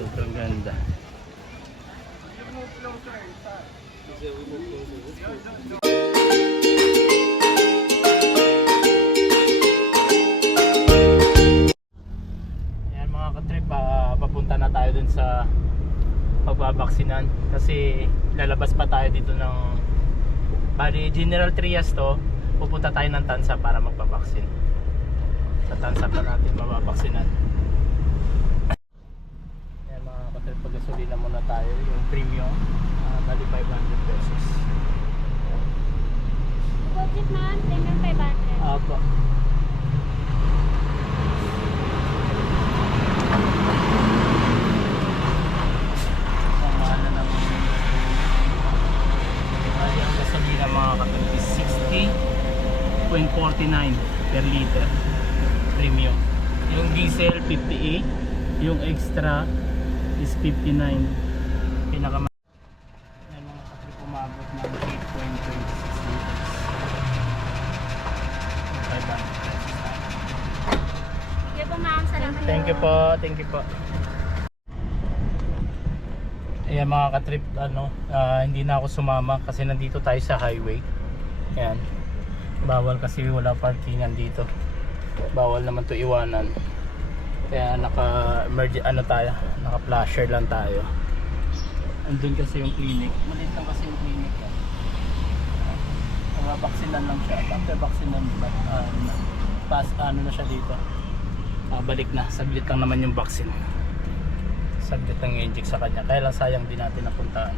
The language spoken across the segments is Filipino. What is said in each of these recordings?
Sobrang ganda. Ayan mga katrip, papunta na tayo dun sa pagbabaksinan kasi lalabas pa tayo dito ng bali General Trias to. Pupunta tayo ng Tansa para magpabaksin. Sa Tansa pa natin mababaksinan. Ayan mga katrip, pag-gasolina muna tayo yung premium, bali 500 pesos. Budget man, premium 500. Apo. Ang mahal na ng bali ang gasolina mga katrip is 60.49 per liter premium. Yung diesel 58, yung extra is 59. Pinaka yan mga katrip, umabot ng 8.26 liters. 500 pesos tayo. Sige po ma'am, salamat. Thank you po, thank you po. Ayan mga katrip, hindi na ako sumama kasi nandito tayo sa highway. Ayan. Bawal kasi wala parkingan dito. Bawal naman to iwanan. Kaya naka-flasher lang tayo. Andun kasi yung clinic. Maliit lang kasi yung clinic. Vaksinan lang siya. After vaksinan, na siya dito. Balik na. Saglit lang naman yung vaccine. Saglit lang i-inject sa kanya. Kaya lang sayang din natin napuntaan.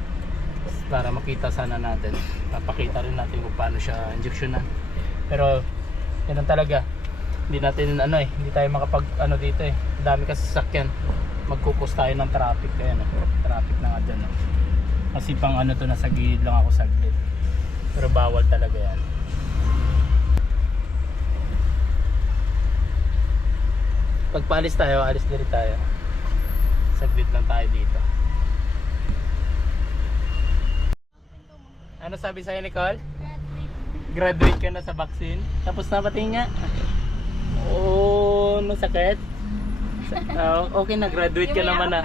Para makita sana natin. Napakita rin natin kung paano siya injeksyonan. Pero, yan talaga. Hindi natin hindi tayo makapag dito eh. Dami kasi sasakyan. Magkukos tayo ng traffic kaya traffic na nga dyan Kasi pang to nasa gilid lang ako saglit. Pero bawal talaga yan. Pagpaalis tayo, alis dito tayo. Saglit lang tayo dito. Ano sabi sa'yo Nicole? Graduate ka na sa vaccine? Tapos na pati nga? Oh, sakit? Okay na, graduate ka naman na.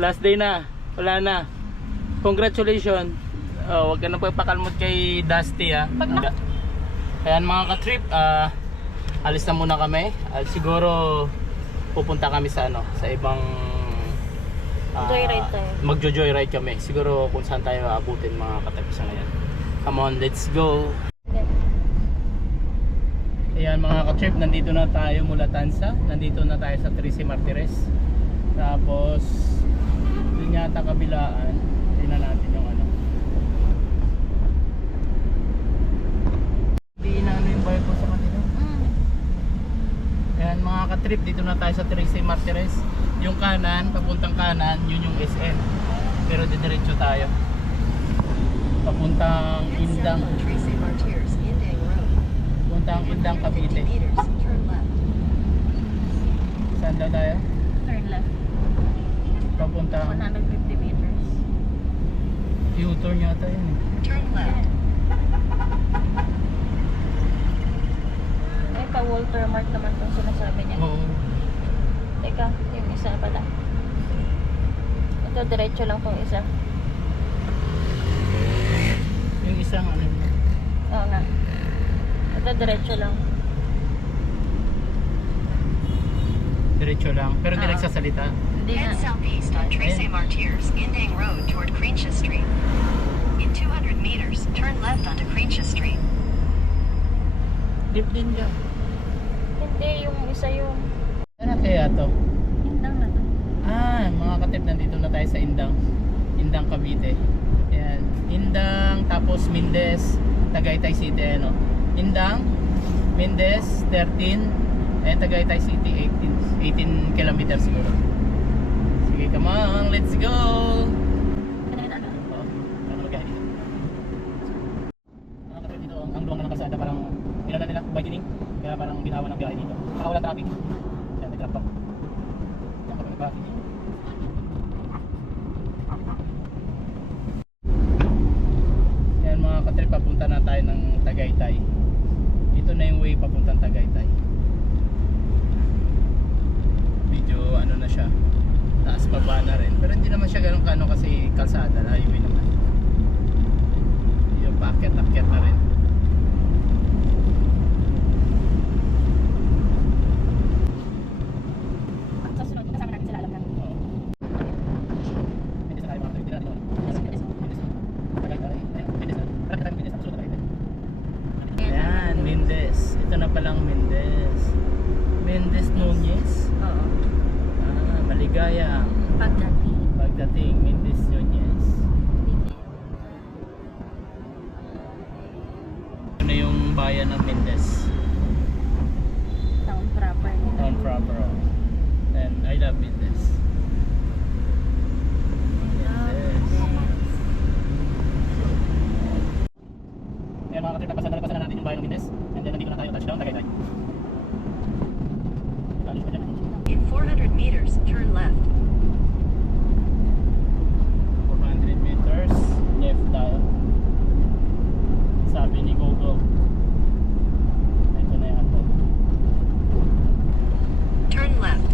Last day na, wala na. Congratulations. Huwag ka na pagpakalmot kay Dusty Ayan mga ka-trip, alis na muna kami. Siguro pupunta kami sa sa ibang Joyride tayo. Magjo-joyride kami. Siguro kung saan tayo aabutin mga ka-trip sa ngayon. Come on, let's go. Ayan mga ka-trip, nandito na tayo mula Tansa. Nandito na tayo sa Trece Martires. Tapos dun yata kabilaan. Tingnan natin yung Hindi na yung bayo ko sa kanila. Ayan mga ka-trip, dito na tayo sa Trece Martires. Yung kanan, papuntang kanan, yun yung SM. Pero didiretso tayo papuntang Indang. Papuntang Indang, Cavite. Saan daw tayo? Turn left. Papuntang 150 meters. U-turn yata yun Turn left. Pa-Walter Mart naman itong sinasabi niya. Oo. Teka, yung isa pala. Ito, diretso lang tong isa. Yung isang Oo nga. Ito, diretso lang. diretso lang. Pero hindi nagsasalita. Hindi na. Head southeast on Trece Martires, Indang Road toward Crenshaw Street. In 200 meters, turn left onto Crenshaw Street. Deep din dyan. Hindi, yung isa yung Ano kaya to? Indang na to. Mga katip, nandito na tayo sa Indang. Indang, Cavite. Ayan. Indang, tapos Mindes, Tagaytay City, Indang, Mindes, 13, Tagaytay City, 18 kilometers siguro. Sige, come on, let's go! Mga katip, dito, ang luwang na ng kalsada, parang pinala nila, widening, kaya parang ginawa ng biyahe dito. Saka walang traffic. Ayan, may traffic. Ayan, kapag traffic. Ayan mga katrip, papunta na tayo ng Tagaytay. Dito na yung way papuntang Tagaytay. Medyo ano na siya, taas baba na rin. naman siya ganun kano kasi kalsada, highway naman. Yung paakyat-akyat na rin. Sa sunod, kasama natin sila alam na. Oo. Pwede sa tayo mga kapatid natin. Ayan, Mendez. Ito na palang Mendez. Mendez Nunez. Oo. Maligayang pagdating Mendez Nunez. Ito na yung bayan ng Mendez. Town proper. Town proper. And I love Mendez. Mendez. Ayan mga katrip, napasa na natin yung bayan ng Mendez. And then nandito na tayo, touchdown, Tagaytay. In 400 meters, turn left. 400 meters left tayo. Sabi ni Gogo. Ito na yung ato. Turn left.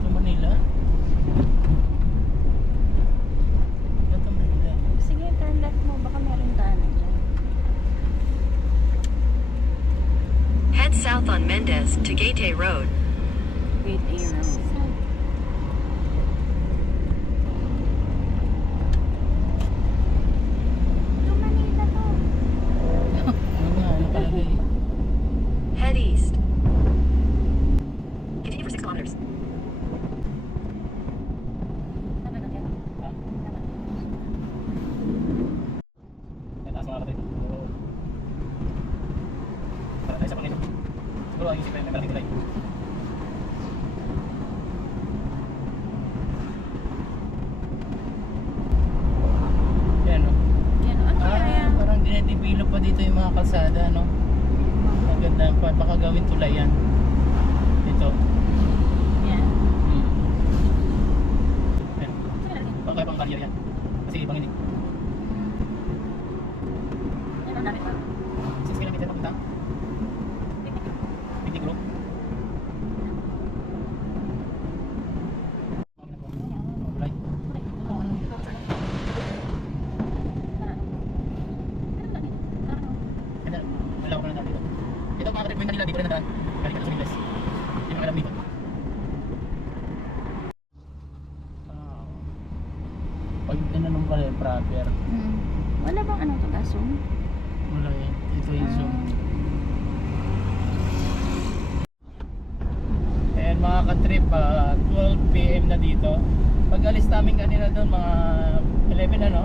Ito Manila. Ito Manila. Sige, turn left mo. Baka meron daanan dyan. Head south on Mendez to Gate Road. Wait, A-road. Ito Manila to. Ano nga, ano palagay? Head east. Continue for 6 kilometers. Tama na yan. Ha? Tama. May taas mga kapatid. Para tayo sa Panginoon. Siguro ang isip ay may malaking tulay. Yan no? Yan, ano kaya yan? Parang dinedevelop pa dito yung mga kalsada no? Maganda pa, baka gawin tulay yan. Dito. Yan. Yan. Baka pang barrier yan. Kasi ibang hindi. Yan ang dami pa. 6 kilometer papunta. Picnic group. Tulay. Kaya wala ko na daan dito. Ito mga katrip, may Manila, di ko rin nadaan. Galing ka sa Mendez. Hindi mo alam dito. Pag tinanong pala yung proper, Wala bang anong taga-zoom? wala yan. Ito yung zoom. Ayan mga katrip, 12 PM na dito. Pag alis namin kanina doon, mga 11 ano,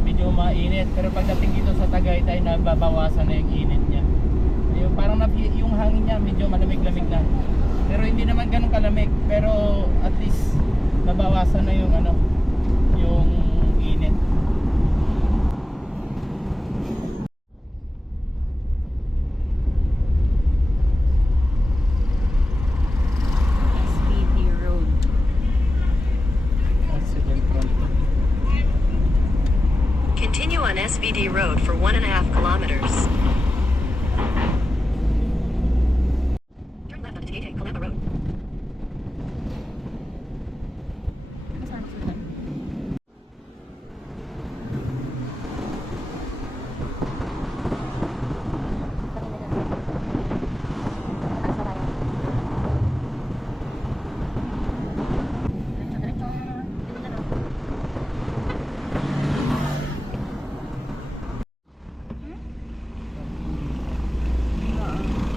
medyo mainit. Pero pagdating dito sa Tagaytay, nababawasan na yung init niya. Yung, parang yung hangin niya medyo malamig-lamig na. Pero hindi naman ganun kalamig. Pero at least nabawasan na yung ano, yung init. SBT Road. Accident front. Continue on SVD Road for 1.5 kilometers. Turn left onto Gate Kalamba Road. Masarap sudan.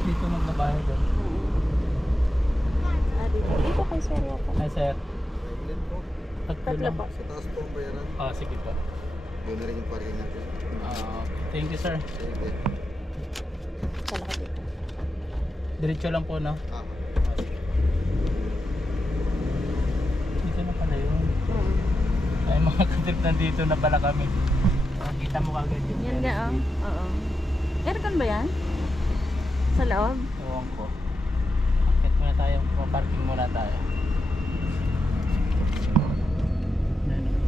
Dito magbabayad doon. Dito kay Sir yata. Hi sir. Tatlo po. Sa taas po ang bayaran. Sige po. Doon na rin yung parking natin. Thank you sir. Sige. Sala ka dito. Diretso lang po no? Ah, Sige. Dito na pala yun. Ay mga katrip, nandito na pala kami. Nakita mo kagad yung Yan nga Ferris oh. wheel. Oo. Aircon ba yan? Sa loob? Ewan ko. Akit muna tayo. Parking muna tayo. Yan, oh.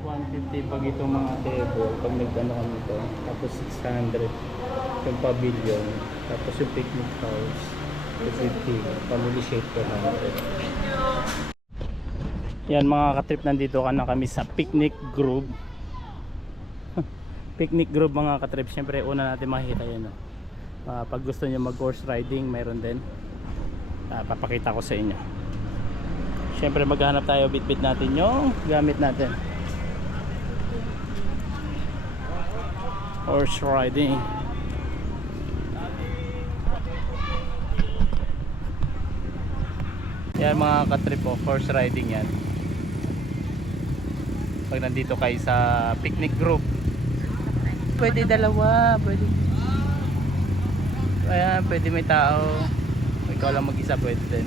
150 pag itong mga table. Pag nagdano kami ito. Tapos 600. yung pavilion, tapos yung picnic house 250, family shade 400. Yan mga katrip, nandito ka na kami sa Picnic Grove. Picnic Grove mga katrip. Siyempre una natin makikita yan, no? Pag gusto nyo mag horse riding, mayroon din. Papakita ko sa inyo. Siyempre maghanap tayo, bit-bit natin yung gamit natin. Horse riding. Yan mga katrip, horse riding yan. Pag nandito kayo sa Picnic Grove, pwede dalawa, pwede. Ayan, pwede may tao. Ikaw lang mag-isa, pwede din.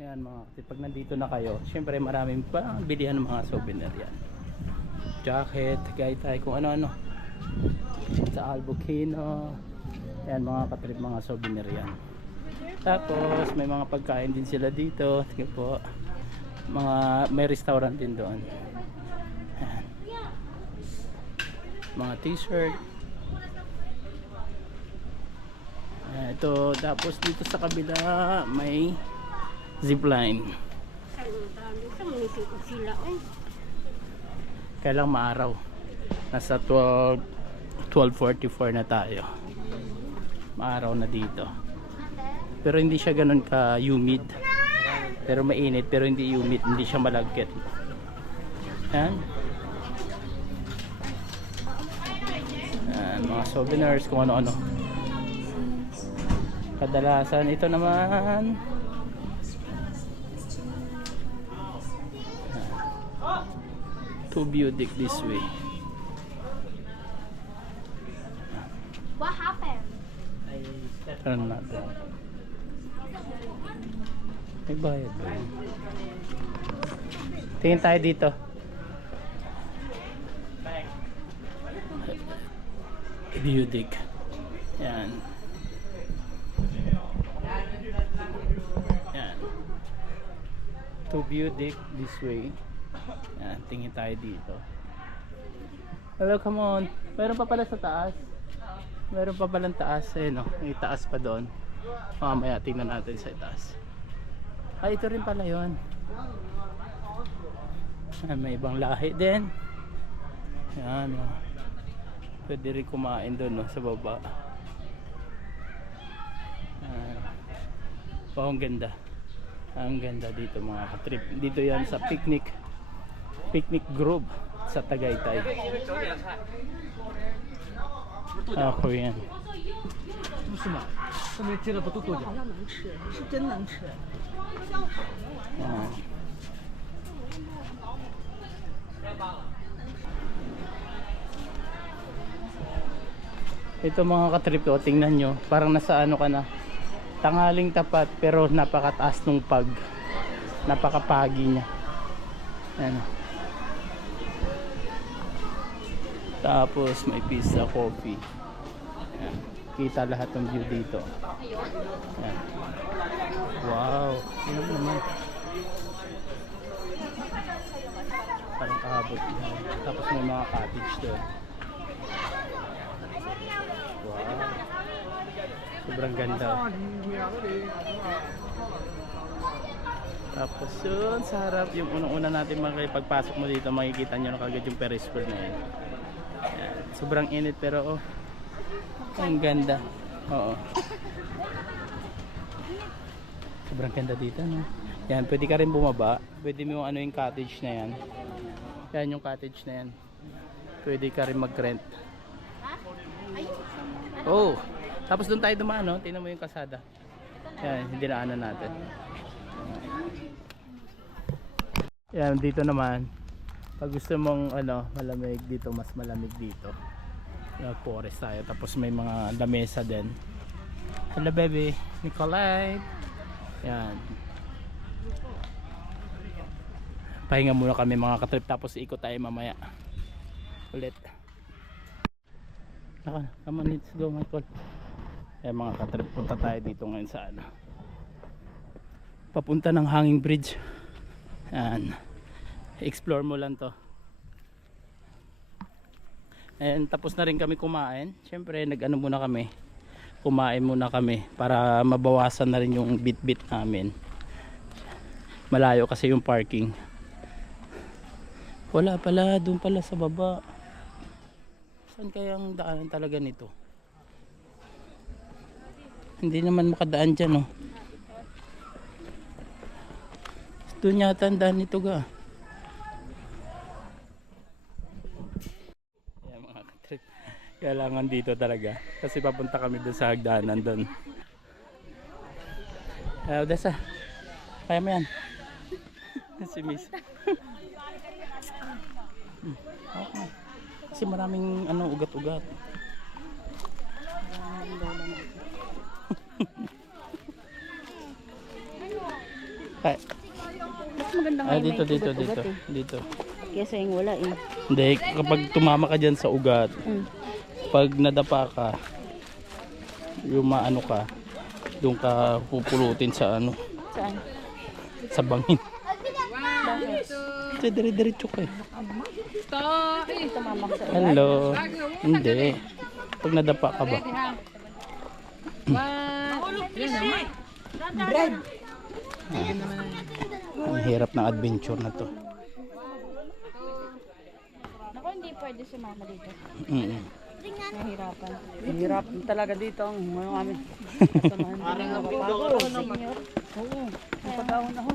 Ayan mga katrip, pag nandito na kayo, syempre maraming pa bilihan ng mga souvenir yan. Jacket, guide tayo kung ano-ano. Sa Albuquerque. Ayan mga katrip, mga souvenir yan. Tapos may mga pagkain din sila dito. Sige po. May restaurant din doon. Ayan. Mga t-shirt. Ito, tapos dito sa kabila may zipline. Kailang maaraw. Nasa 12:44 na tayo. Maaraw na dito. Pero hindi siya ganun ka humid. Pero mainit, pero hindi humid, hindi siya malagkit. Yan. Yan, mga souvenirs kung ano-ano. Kadalasan ito naman. To Budick this way. What happened? Turn natin. May bayad ba yun? Tingin tayo dito. Budick. Yan. Yan. To Budick this way. Yan. Tingin tayo dito. Hello, come on. Meron pa pala sa taas. Meron pa palang taas. Eh, no? May taas pa doon. Mamaya tingnan natin sa taas. Ay, ito rin pala yun. Ay, may ibang lahi din. Yan, no? Pwede rin kumain doon, no? Sa baba. Yan. Oh, ang ganda. Ang ganda dito mga katrip. Dito yan sa Picnic Grove sa Tagaytay. Korean. 不是嘛？上面贴的不都多讲？好像能吃，是真能吃。 Yan. Ito mga katrip ko, tingnan nyo, parang nasa ano ka na, tanghaling tapat pero napakataas nung napakapagi niya. Ayan. Tapos may pizza, coffee. Ayan. Kita lahat ng view dito. Ayan. Wow, yun naman. Parang kahabot na. Tapos may mga cottage doon. Wow, sobrang ganda. Tapos yun sa harap, yung unang-una natin pagpasok mo dito, makikita nyo na kagad yung Ferris wheel na yun. Ayan. Sobrang init pero ang ganda. Oo. Sobrang ganda dito, no? Yan, pwede ka rin bumaba. Pwede mo ano yung cottage na yan. Yan yung cottage na yan. Pwede ka rin mag-rent. Oh, tapos doon tayo dumaan, no? Tingnan mo yung kasada. Yan, hindi dinaanan natin. Yan, dito naman. Pag gusto mong ano, malamig dito, mas malamig dito. Forest tayo. Tapos may mga lamesa din. Hello baby, Nicolai. Yan. Pahinga muna kami mga katrip, tapos ikot tayo mamaya ulit. Come on, let's go Michael. Mga katrip, punta tayo dito ngayon sa ano, papunta ng Hanging Bridge. Yan. explore mo lang to. And tapos na rin kami kumain. Syempre nag-ano muna kami, kumain muna kami para mabawasan na rin yung bit-bit namin. Malayo kasi yung parking. Wala pala, doon pala sa baba. Saan kaya ang daanan talaga nito? Hindi naman makadaan dyan, oh. Doon yata ang daan nito, ga. Ayan, mga katrip. Kailangan dito talaga. Kasi papunta kami doon sa hagdanan doon. Odessa, kaya mo yan. Si Miss. Okay. Kasi maraming ano, ugat-ugat. Kaya, Mas maganda nga yung dito, may dito, ugat-ugat dito, eh. dito. Kesa yung wala eh. Hindi, kapag tumama ka dyan sa ugat, pag nadapa ka, yung maano ka, doon ka pupulutin sa ano, Saan? sa bangin. Bakit? Kasi dire-diretso ka eh. Tumama ka sa ugat. Hello. Hindi. Pag nadapa ka ba? Ang hirap ng adventure na to. Naku, hindi pwede sumama dito. Nahirapan. Hirap talaga dito ang mga kami. Kasamahan din ang mapapagod. Senior. Oo, napagawon ako.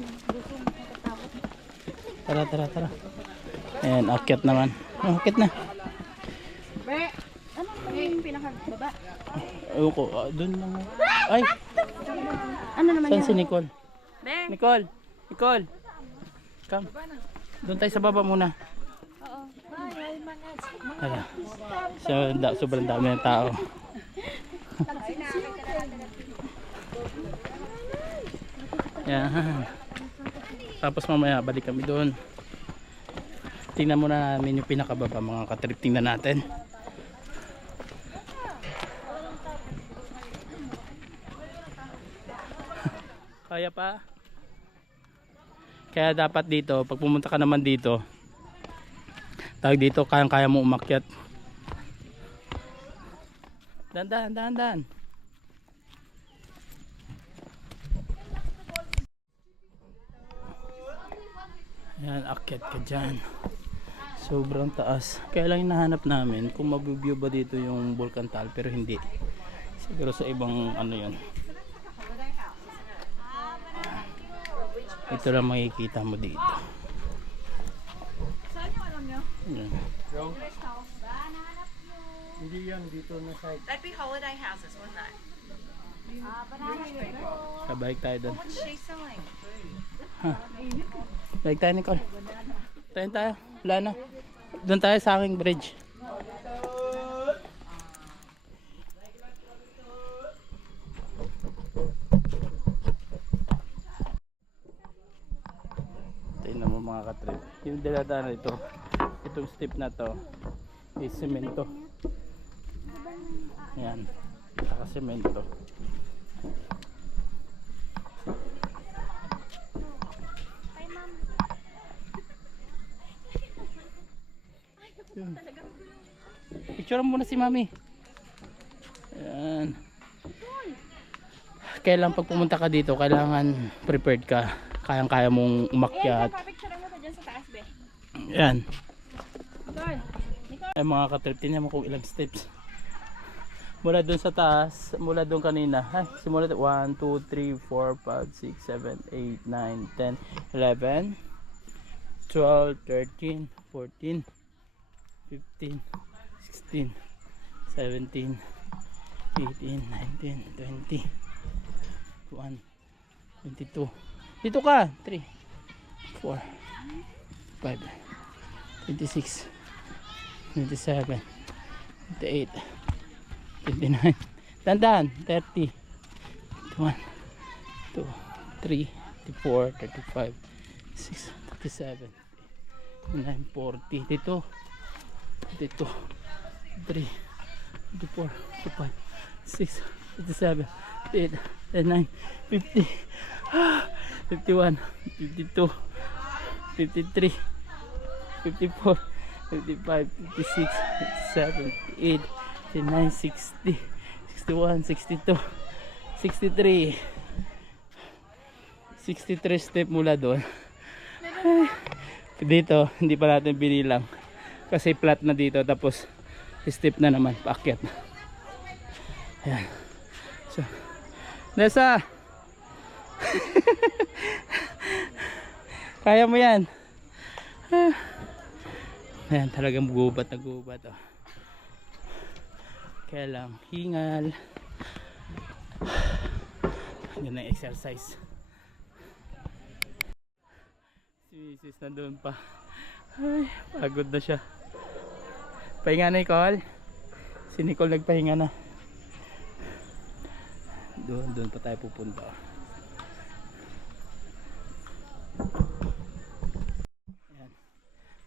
Tara, tara, tara. Ayan, akyat naman. Oh, akyat na. Ano yung pinakababa? Ewan ko, doon lang. Ay, Ano naman saan yan? si Nicole? Be? Nicole! Nicole! Come. Doon tayo sa baba muna. Oo. Ayan. So, sobrang dami ng tao. Ayan. Tapos mamaya balik kami doon. Tingnan muna namin yung pinakababa, mga katrip. Tingnan natin. Kaya pa? Kaya dapat dito, pag pumunta ka naman dito, tawag dito, kayang-kaya mo umakyat. Dahan, dahan, dahan. Ayan, akyat ka dyan. Sobrang taas. Kaya lang hinahanap namin kung mabibview ba dito yung Volcan Tal, pero hindi. Siguro sa ibang ano yun. Ito lang makikita mo dito. Saan yung alam nyo? Ayan. Hindi yan dito na side. That'd be holiday houses, wouldn't that? Kabalik tayo doon. What's she selling? Balik tayo, Nicole. Tayo tayo. Wala na. Doon tayo sa aking bridge. Tingnan mo mga katrip. Yung daladaan ito, itong step na to is semento. Ayan. Saka semento. Picture mo muna si Mami. Ayan. Kailangan pag pumunta ka dito, kailangan prepared ka. Kayang-kaya mong umakyat. Papicture mo ko dyan sa taas, be. Ayan. Nicole. Ay mga katrip, tingnan mo kung ilang steps. Mula dun sa taas, mula dun kanina. Ay, simula 1, 2, 3, 4, 5, 6, 7, 8, 9, 10, 11, 12, 13, 14, 15, 16, 17, 18, 19, 20, 21, 22. Dito ka! 3, 4, 5, 26, 27, 28, 29, tandaan, 30, 31, 2, 3, 34, 35, 6, 37, 9, 40, dito, 22, 3, 24, 25, 6, 57, 8, 9, 50, 51, 52, 53, 54, 55, 56, 57, 58, 59, 60, 61, 62, 63. 63 step mula doon. Dito, hindi pa natin binilang. Kasi flat na dito, tapos step na naman, paakyat. Ayan. So, Nessa! Kaya mo yan. Ayan, talagang gubat na gubat. Oh. Kaya lang, hingal. Ganun ang exercise. Si Mrs. na doon pa. Ay, pagod na siya. Pahinga na Nicole. Si Nicole nagpahinga na. Doon pa tayo pupunta. Ayan.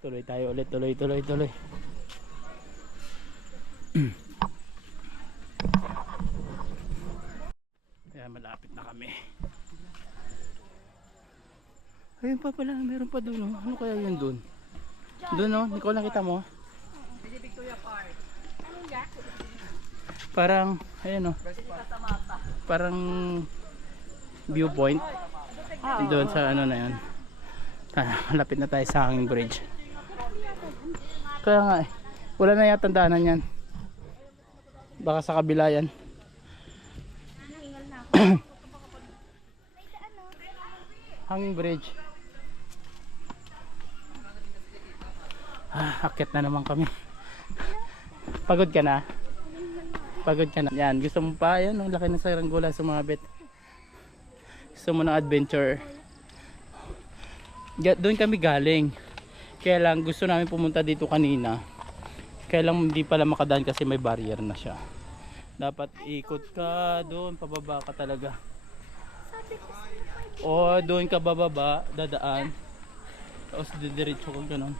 Tuloy tayo ulit. Tuloy. Ayan, malapit na kami. Ayun pa pala, meron pa doon. Oh. Ano kaya yun doon? Doon oh, Nicole, nakita mo? Parang, ayun oh. Parang viewpoint. Doon sa ano na yun. Malapit na tayo sa hanging bridge. Kaya nga eh, wala na yata daanan yan. Baka sa kabila yan. Hanging bridge. Akit na naman kami. Pagod ka na? Pagod ka na. Yan, gusto mo pa? Yan, ang laki ng saranggola sumabit. Gusto mo ng adventure? Doon kami galing. Kaya lang, gusto namin pumunta dito kanina. Kaya lang, hindi pala makadaan kasi may barrier na siya. Dapat ikot ka doon, pababa ka talaga. O, doon ka bababa, dadaan. Tapos didiretso ko ganun.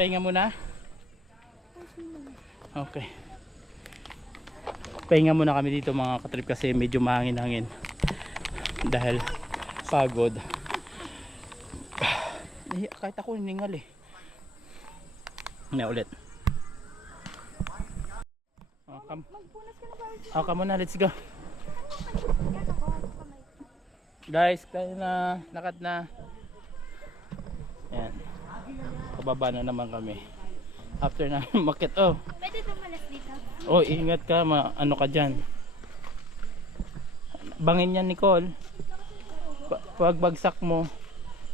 Pahinga muna. Okay. Pahinga muna kami dito mga katrip kasi medyo mahangin-hangin. Dahil pagod. Kahit ako hiningal eh. Ulit. Come on na, let's go. Guys, tayo na, lakad na. Ayan. Pababa na naman kami. After na makit. Oh. Pwede dumalas dito? Oh, ingat ka, ano ka dyan. Bangin yan, Nicole. Pagbagsak mo.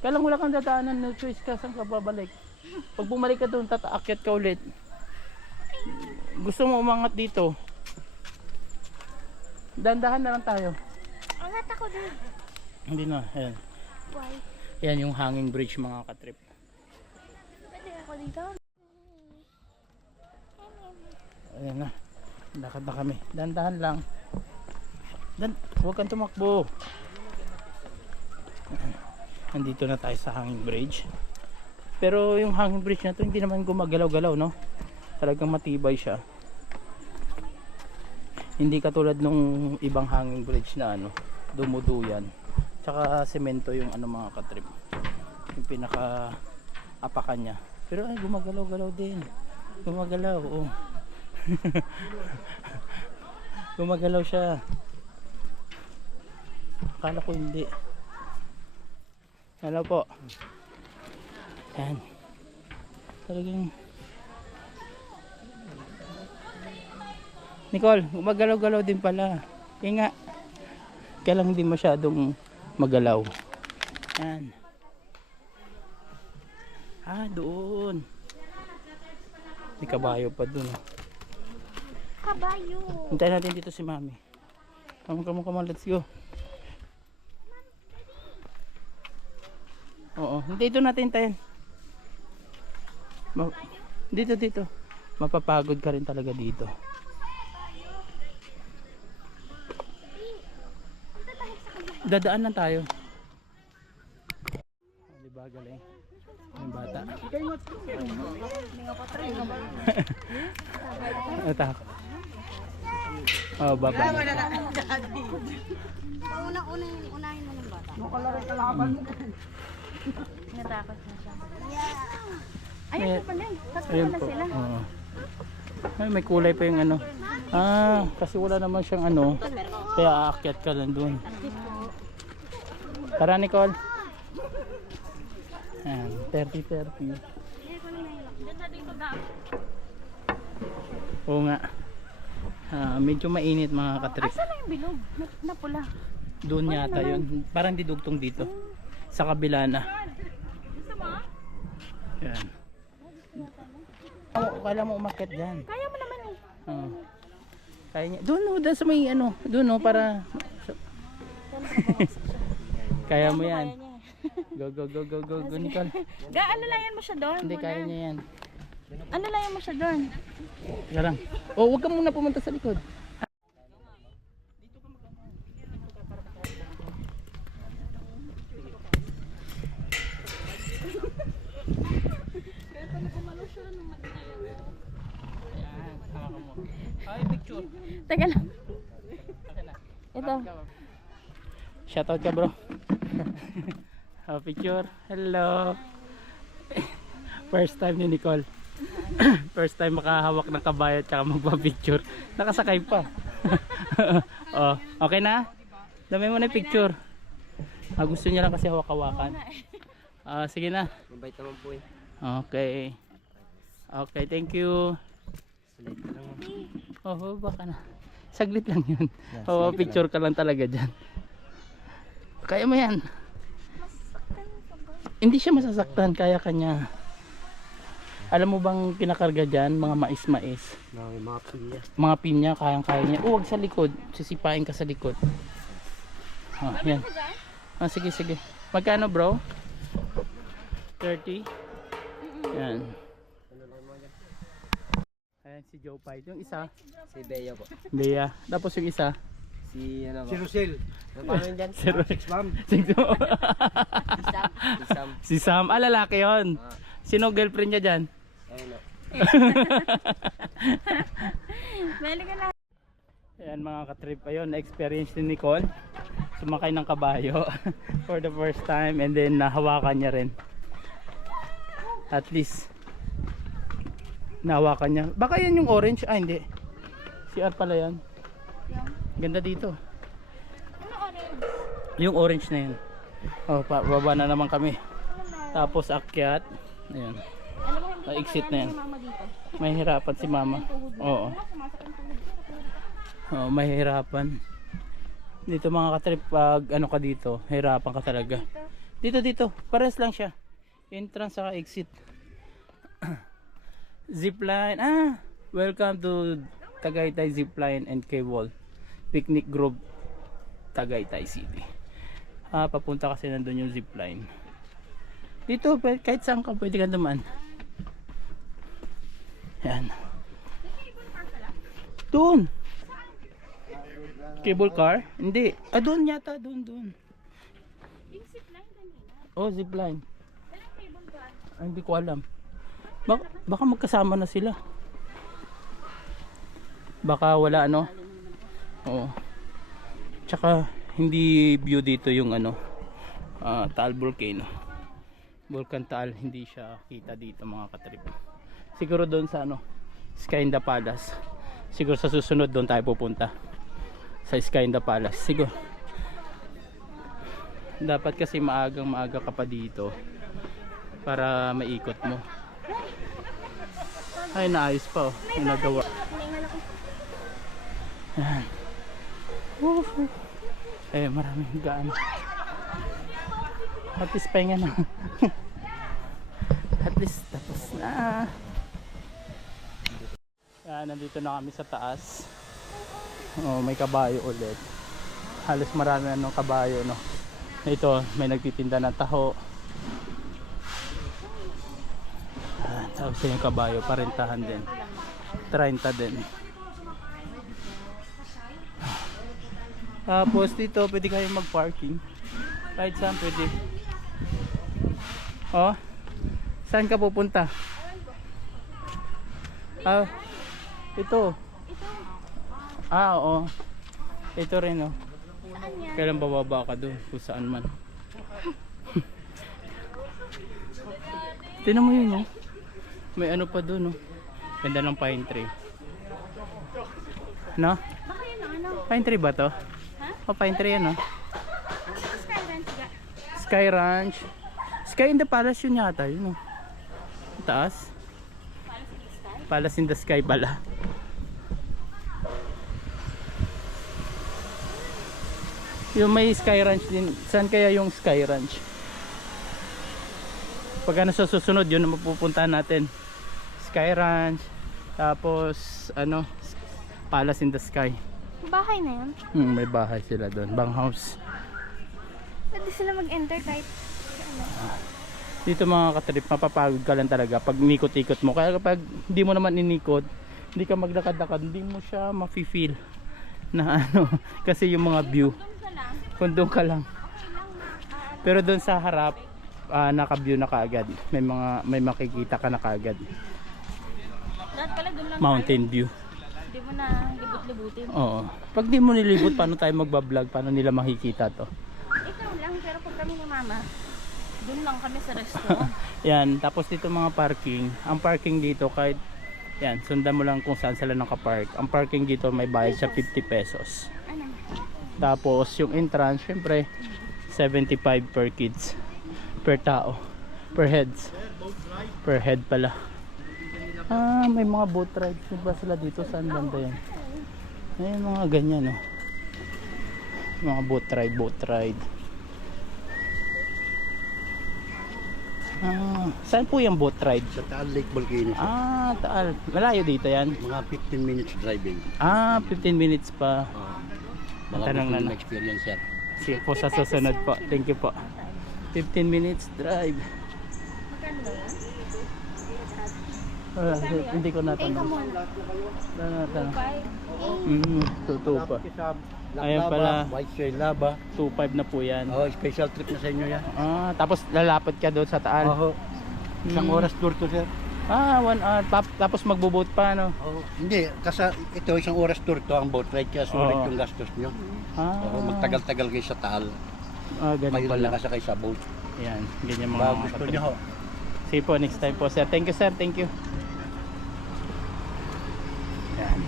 Kaya lang wala kang dadaanan, no choice ka, saan ka babalik. Pag bumalik ka doon, tataakyat ka ulit. Gusto mo umangat dito. Dandahan na lang tayo. Angat ako din. Hindi na, ayan. Why? Yan yung hanging bridge mga katrip. Pwede ako dito? Ayan na. Lakad na kami. Dandahan lang. Huwag kang tumakbo. Nandito na tayo sa hanging bridge. Pero yung hanging bridge na to hindi naman gumagalaw-galaw, no? Talagang matibay siya. Hindi katulad nung ibang hanging bridge na ano, dumuduyan. Tsaka semento yung ano mga katrip. Yung pinaka apakan niya. Pero ay gumagalaw-galaw din. Gumagalaw, oh. Gumagalaw siya. Akala ko hindi. Hello po. Yan. Talagang Nicole, gumagalaw-galaw din pala. Kaya nga, kaya lang hindi masyadong magalaw. Yan. Doon. May kabayo pa doon. Kabayo. Hintayin natin dito si Mami. Come on, let's go. Oo, dito natin hintayin. Dito. Mapapagod ka rin talaga dito. Dadaan lang tayo. Diba galing? Yung bata. Ito. Oh, baba. Unahin mo ng bata. Nakalaro sa laban. Natakot na siya. Ayun May- po pala. Tatlo Ayun na po. sila. Oo. Ay, may kulay pa yung ano. Kasi wala naman siyang ano. Kaya aakyat ka lang doon. Tara, Nicole. Ayan, 30-30. Oo nga. Medyo mainit mga katrip. Asa na yung bilog? Na pula. Doon yata yun. Parang didugtong dito. Sa kabila na. Yan. Kala mo umakyat dyan. Kaya mo naman eh. Oo. Kaya niya. Doon sa may ano. Doon para. Kaya mo yan. Go, Nicole. Alalayan mo siya doon. Hindi, kaya niya yan. Alalayan mo siya doon. Teka lang. Oh, huwag ka muna pumunta sa likod. Ay, picture. Teka lang. Akin na. Ito. Shoutout ka, bro. Picture. Hello. First time ni Nicole. First time makahawak ng kabayo at saka magpa-picture. Nakasakay pa. Oh, okay na? Dami mo na yung picture. Gusto niya lang kasi hawak-hawakan. Sige na. Mabait naman po eh. Okay. Okay, thank you. Oh, baka na. Saglit lang yun. Oo, picture ka lang talaga dyan. Kaya mo yan. Hindi siya masasaktan, kaya kanya. Alam mo bang kinakarga dyan? Mga mais-mais. Mga pinya. Mga pinya, kayang-kaya niya. Huwag sa likod. Sisipain ka sa likod. Yan. Sige. Magkano, bro? 30? Yan. Ayan si Joe Pite. Yung isa, Si Bea po. Bea. Tapos yung isa, Si ano Si po. Rosel. Ano pa rin dyan? si Roy. Ma'am. Si Sam. Si Sam. Lalaki yun. Sino girlfriend niya dyan? Ayun o. Balik ka na. Ayan mga katrip. Ayun, na-experience ni Nicole. Sumakay ng kabayo for the first time and then nahawakan niya rin. At least nahawakan niya. Baka yan yung orange. Hindi. CR pala yan. Ganda dito. Ano orange? Yung orange na yun. Oh, baba na naman kami. Tapos akyat. Ayan. Alam mo, hindi Exit kaya na yan. ni mama dito. Mahihirapan si mama. Oo. Sumasakit ang tuhod ko. Oo, mahihirapan. Dito mga katrip, pag ano ka dito, hirapan ka talaga. Dito. Pares lang siya. Entrance saka exit. Zipline. Welcome to Tagaytay Zipline and Cable Picnic Grove, Tagaytay City. Papunta kasi nandun yung zipline. Dito, kahit saan ka pwede ka dumaan. Yan. Doon. Cable car? Hindi. Doon yata. Doon. Yung zipline kanina. Oh, zipline. Walang cable car. Hindi ko alam. Baka magkasama na sila. Baka wala ano. Oo. Tsaka hindi view dito yung ano, Taal Volcano. Volcan Taal, hindi siya kita dito mga katrip. Siguro doon sa ano, Skynda Palace. Siguro sa susunod doon tayo pupunta. Sa Skynda Palace. Siguro. Dapat kasi maaga ka pa dito para maikot mo. Ay, naayos pa oh. Yung nagawa. Yan. Eh, maraming gaan. At least pahinga na. At least tapos na. Yan, nandito na kami sa taas. Oh, may kabayo ulit. Halos marami ng kabayo, no. Ito, may nagtitinda ng taho. Tapos yung kabayo, parentahan din. 30 din. Tapos dito pwede kayong mag-parking. Kahit saan pwede. Oh. Saan ka pupunta? Ito. Oo. Ito rin oh. Kailan bababa ka doon kung saan man. Tingnan mo yun, oh. May ano pa doon, oh. Ganda ng pine tree. No? Baka yun ang ano? Pine tree ba to? Ha? O, pine tree yan, oh. Skyranch ga. Sky Ranch. Sky in the Palace yun yata, yun, oh. Taas. Palace in the Sky pala. Yung may Sky Ranch din. Saan kaya yung Sky Ranch? Pag ano sa susunod, yun ang mapupuntahan natin. Sky Ranch. Tapos, ano, Palace in the Sky. Bahay na yun. May bahay sila doon. Bang house. Pwede sila mag-enter kahit Dito mga katrip, mapapagod ka lang talaga pag inikot-ikot mo. Kaya kapag hindi mo naman inikot, hindi ka maglakad-lakad, hindi mo siya mafe-feel na ano, kasi yung mga view. Kung doon ka lang. Pero doon sa harap, naka-view na kaagad. May makikita ka na kaagad. lahat pala doon lang. Mountain view. Hindi mo na libot-libutin. Oo. Pag di mo nilibot, paano tayo magbablog? Paano nila makikita to? Ikaw lang, pero pag kami ni mama, doon lang kami sa restaurant. Yan, tapos dito mga parking. Ang parking dito kahit yan, sundan mo lang kung saan sila nakapark. Ang parking dito may bayad siya 50 pesos. Ano? Tapos yung entrance, syempre 75 per kids. Per tao. Per heads. Per head pala. May mga boat rides ba sila dito? Saan banda yan? Ayun mga ganyan, oh. Mga boat ride. Saan po yung boat ride? Sa Taal Lake Volcano, sir. Taal. Malayo dito yan. Mga 15 minutes driving. 15 minutes pa. Mga Tanong gusto na. mong experience, sir. Sige po sa susunod po. Thank you po. 15 minutes drive. Magkano yun? Hindi ko Ikaw natanong. muna. Natanong. 5. Totoo pa. Kisab, Ayan pala. White Shell Lava. 2.5 na po yan. Oh, special trip na sa inyo yan. Tapos lalapit ka doon sa Taal. Oo. Isang oras tour to, sir. 1 hour. Tapos magbo-boat pa, no? Oh, hindi, kasi ito isang oras tour to ang boat ride kaya sulit Oo. yung gastos nyo. Magtagal-tagal kayo sa Taal. Ganun Kayo pala. lang kasakay sa boat. Yan, ganyan mga Baka gusto katrip. nyo ho. Sige po, next time po sir. Thank you sir, thank you. Yan.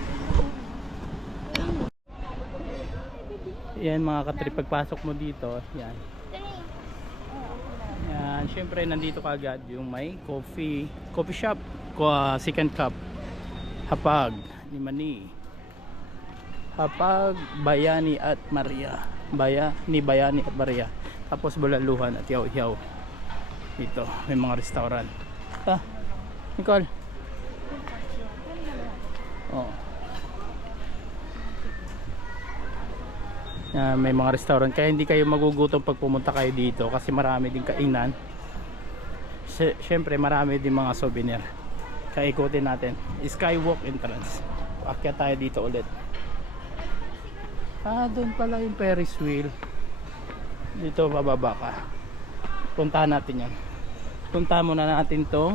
Yan mga katrip, pagpasok mo dito, yan. Yan, syempre nandito kaagad yung may coffee shop, second cup. Hapag, ni Mani. Hapag, Bayani at Maria. Bayani at Maria. Tapos Bulaluhan at Yaw-Yaw. Dito, may mga restaurant. Nicole. May mga restaurant. Kaya hindi kayo magugutom pag pumunta kayo dito. Kasi marami din kainan. Siyempre marami din mga souvenir. Kaya ikutin natin. Skywalk entrance. Akyat tayo dito ulit. Doon pala yung Ferris wheel. Dito bababa ka. Puntahan natin yan. Puntahan muna natin to.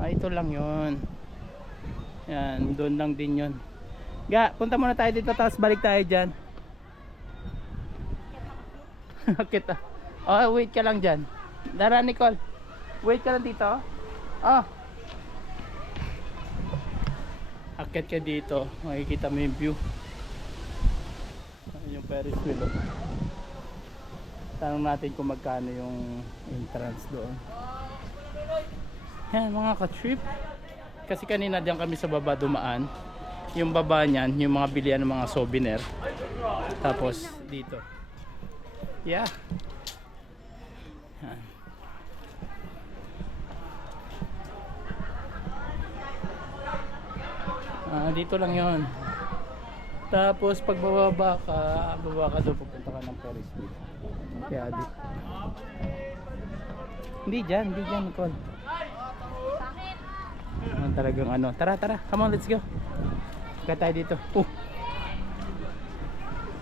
Ito lang yun. Yan, doon lang din yun. Punta muna tayo dito tapos balik tayo dyan. Kita. Wait ka lang dyan. Dara Nicole. Wait ka lang dito. Akit ka dito. Makikita mo yung view. Yung Ferris wheel. Tanong natin kung magkano yung entrance doon. Yan mga ka-trip. Kasi kanina diyan kami sa baba dumaan. Yung baba niyan, yung mga bilihan ng mga souvenir. Tapos dito. Yeah. Yan. Dito lang yon. Tapos pag bababa ka doon, pupunta ka ng Ferris wheel. Kaya hindi dyan Nicole. Talagang ano. Tara, come on, let's go. Kaya tayo dito.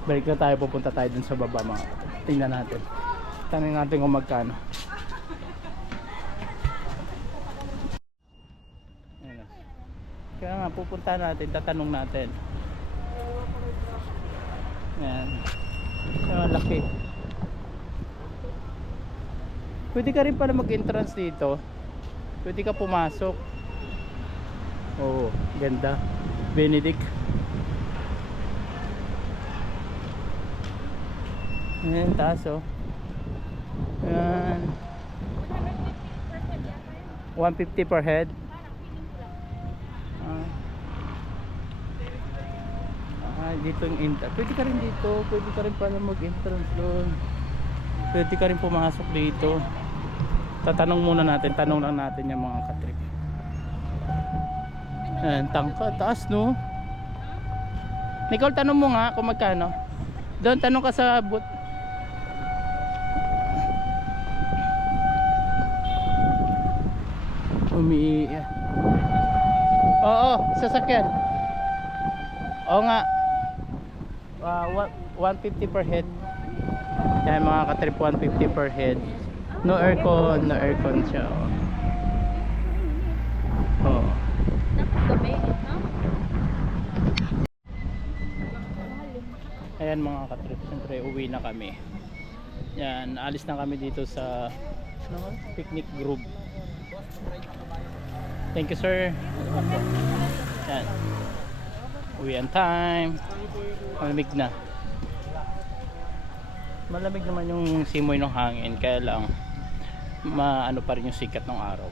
Balik na tayo, pupunta tayo dun sa baba mga. Tingnan natin. Tanong natin kung magkano. Ayan. Kaya nga, pupunta natin, tatanong natin. Ayan. Laki. Pwede ka rin pala mag-entrance dito. Pwede ka pumasok. Oo, ganda. Benedict. Ayan, taas oh. Ayan. 150 per head. Dito yung entrance. Pwede ka rin dito. Pwede ka rin pala mag-entrance doon. Pwede ka rin pumasok dito. Tatanong muna natin. Tanong lang natin yung mga katrip. Ayan, tangka. Taas no. Nicole, tanong mo nga kung magkano. Doon, tanong ka sa booth. Oo, sasakyan. Oo nga. 150 per head. Yan mga katrip, 150 per head. No aircon, no aircon siya. Oh. Dapat gabi, no? Ayan mga katrip, siyempre uwi na kami. Yan, alis na kami dito sa picnic group. Thank you sir. Yan. Uwian time. Malamig na. Malamig naman yung simoy ng hangin, kaya lang maano pa rin yung sikat ng araw.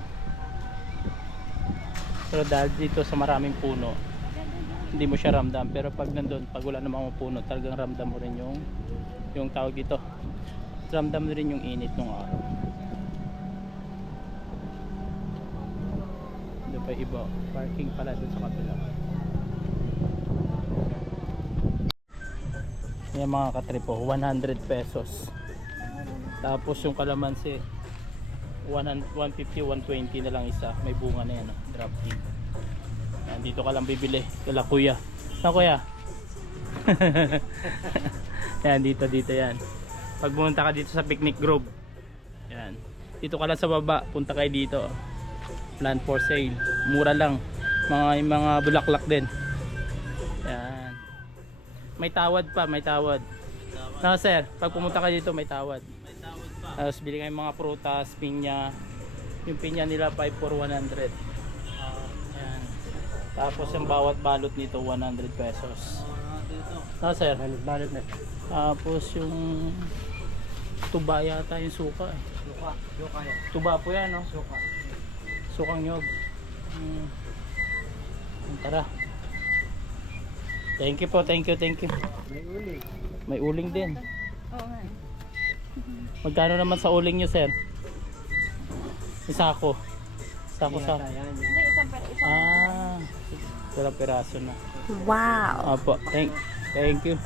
Pero dahil dito sa maraming puno, hindi mo siya ramdam. Pero pag nandun, pag wala namang puno, talagang ramdam mo rin yung tawag dito. Ramdam mo rin yung init ng araw. Doon pa iba, parking pala doon sa kabila. Yan mga katripo, 100 pesos. Tapos yung kalamansi 150, 120 na lang isa. May bunga na yan, drop in. Yan, dito ka lang bibili kala kuya. Saan kuya? Yan, dito yan. Pag pumunta ka dito sa picnic grove, yan, dito ka lang sa baba, punta kayo dito. Plant for sale, mura lang. Mga bulaklak din. Yan. May tawad pa, may tawad. No sir, pag pumunta ka dito may tawad. Tapos bili kayo mga prutas, pinya. Yung pinya nila 5 for 100. Yan. Tapos yung bawat balot nito 100 pesos. No sir, balot na. Tapos yung tuba yata yung suka eh. Suka yan. Tuba po yan no? Suka. Sukang nyog. Tara. Thank you po, thank you. May uling. May uling din. Oo nga. Magkano naman sa uling nyo, sir? Isa ako. Sako sa. Yan. Hindi, isang pero isang. Ah, 2 piraso na. Wow. Opo, thank you.